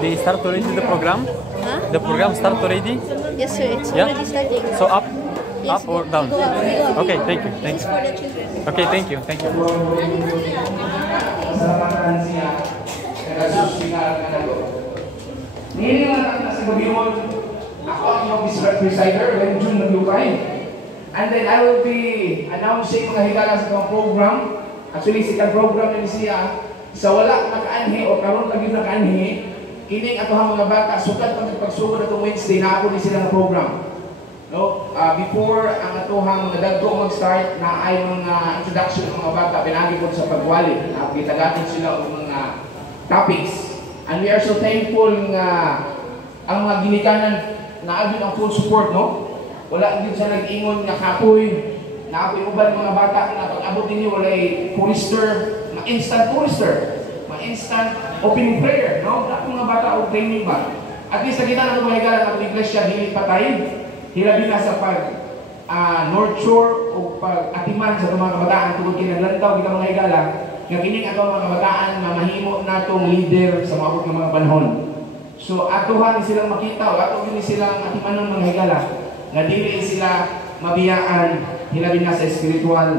they start already the program? Huh? The program start already? Yes, sir. It's Yeah? already starting. So up? Yes, Up or down? Go up. Okay, thank you. Thank It's you. for the children. Okay, thank you. Thank you. Salamatan siya. Nagasusigal ka na doon. Ngayon lang na sa gabiyon, ako ang iyong presider when June naglukay. And then I will be announcing mga higala sa itong program. Actually, sikat program na siya. Sa wala nakaanhi o karon lagi nakaanhi, kining atohang mga bata, sukat pagsugod atong Wednesday na ako ni silang program. No, before ang atohang mga dagko mag-start na ay mga introduction ng mga bata pinagi ko sa pagwali, gitagatin sila og mga topics, and we are so thankful nga ang mga ginikanan na agad ang full support, no? Wala gid sa nag-ingon nga kapoy na ako'y uban mga bata na pag-abot ninyo walay tourister, instant tourister, instant opening prayer, no? Lahat mga bata o training ba? At least nakita na ito mga higala ng iglesia, hindi patay. Hilabi na sa pag North Shore o pag-atiman sa mga kabataan tungkol kinaglantaw kita mga higala nga kining ato mga kabataan na mahimo natong leader sa maabot ng mga panahon. So atohan silang makita o ato gini silang atimanon mga higala nga dili sila mabiyaan hilabi na sa spiritual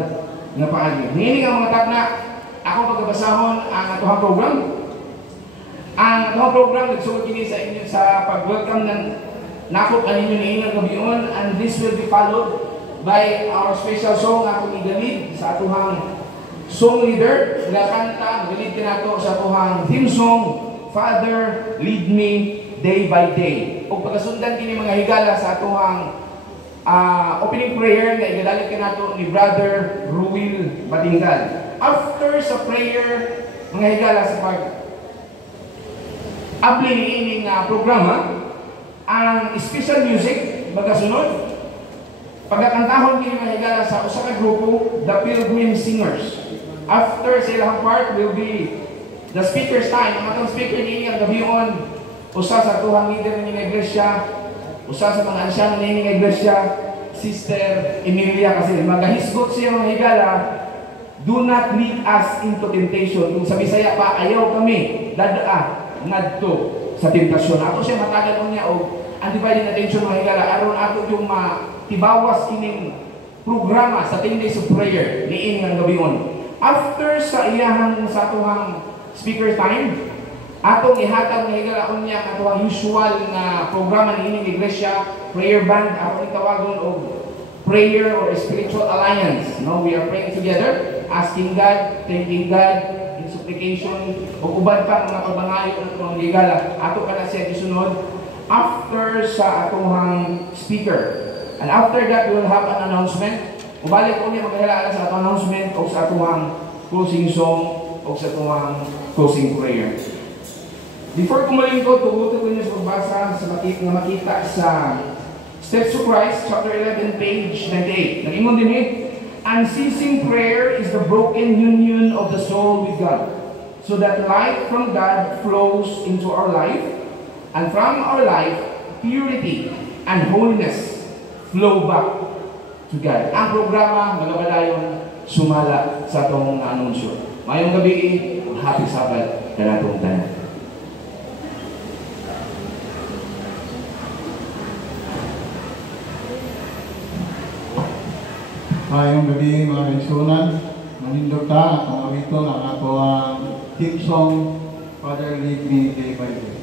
nga paagi. Niini nga mga tagna ako pagbasahon ang atohang program. Ang atohang program nagsugod kini sa inyo sa pag-welcome ng nakop kaninyo ni Inang Gabion, and this will be followed by our special song akong igalid sa atuhang song leader. Nagkanta, nagalid ka nato sa atuhang theme song, Father, Lead Me Day by Day. O pagkasundan kini mga higala sa atuhang opening prayer na igadalit ka nato ni Brother Ruil Batingal. After sa prayer, mga higala sa pag-abli ni ining programa, ang special music magasunod pagkakantahon kini mga higala sa usa ka grupo, the Pilgrim Singers. After sa ilang part will be the speaker's time. Ang atong speaker niini ang gabion usa sa tuhang leader ni iglesia, usa sa mga ansyan ni iglesia, Sister Emilia, kasi magahisgot siya mga higala, do not lead us into temptation. Kung sa Bisaya pa, ayaw kami dadaa ngadto sa tentasyon. Ato siya matagal niya o undivided attention mga higala aron ato yung tibawas kining programa sa 10 days of prayer niini nga gabion. After sa iyahang sa atuhang speaker time, atong ihatag nga higala unya ang atuhang usual nga programa niini nga iglesia, prayer band, atong itawagon og prayer or spiritual alliance. No, we are praying together, asking God, thanking God, in supplication, o uban pa mga pagbangayo ng mga higala. Ato ka na siya gisunod after sa atuhang speaker. And after that, we will have an announcement. Ubalik ko niya magkahilaan sa atong announcement o sa atuhang closing song o sa atuhang closing prayer. Before kumalingkod, tugutin ko niyo sa pagbasa sa makita sa Steps to Christ, chapter 11, page 98. Nag-ingon din unceasing prayer is the broken union of the soul with God, so that life from God flows into our life, and from our life, purity and holiness flow back to God. Ang programa, magabalayon, sumala sa itong anunsyo. Mayong gabi, happy Sabbath na natong tanan. Mayong gabi mga kaigsunan, manindog ta at ang awito ang ato ang theme song, Father, Lead Me Day by Day.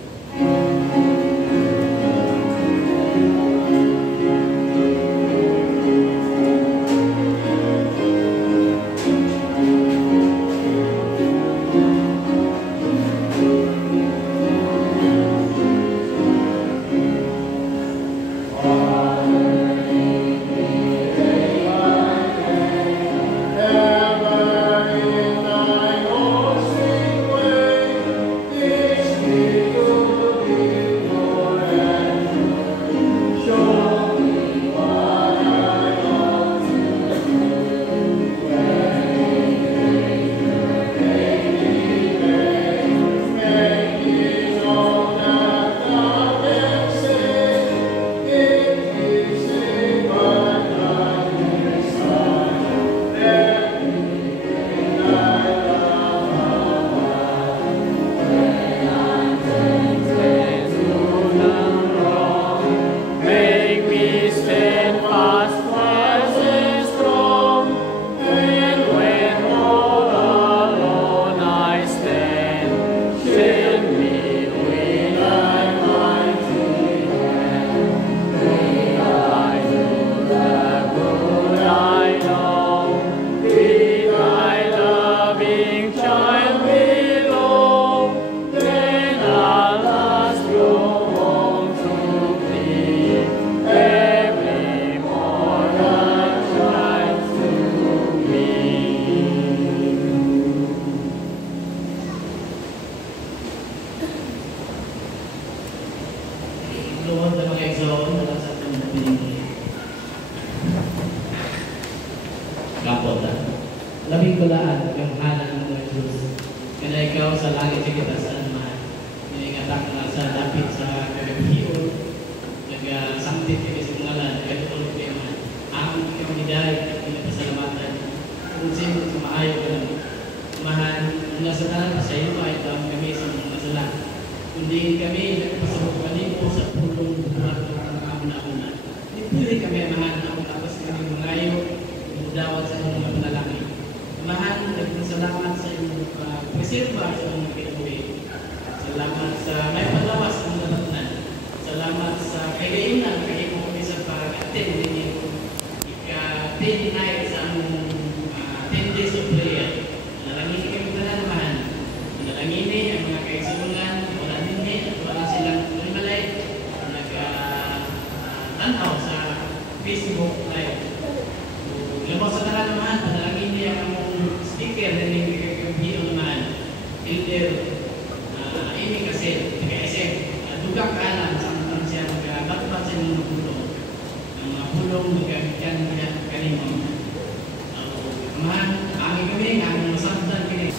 Ever in thine own sweet way, this balaan ang hanan ng mga Diyos. Kaya ikaw sa langit sa kita sa naman. Iningatak na sa lapit sa kagabihiyon. Nag-sampit kayo sa ngalan. Nag-tulog kayo man. Ang ikaw nidaig at pinapasalamatan. Kung sino sa maayo ka lang. Mahan, mula sa tanan sa iyo ay tawag kami sa mga masala. Kundi kami nagpasabot kanimo sa pulong buhat ng kauna-una. Pili kami mahan ang tapos kami mangayo, dawat sa mga panalangin. Mahan, nagpasalamat sa iyong preserva sa mga kinabuhi. Salamat sa may palawas sa mga natatunan. Salamat sa kagayunan, kaya mo kami sa pag-attend ninyo. Ika-10 night sa among 10 days of prayer. Nalangin kami na naman. Nalangin ang mga kaigsulungan, wala din at wala silang malay. Nag-tanaw sa Facebook Live. Lamang sa tanan naman, panalangin niya ang speaker na nagkakabiyo naman. Elder Amy Casel, taga-SM. Dugang kanan sa mga siya magbabat sa mga pulong. Ang mga pulong magkakabiyan kanino. Amahan, kami ang masabdan kini.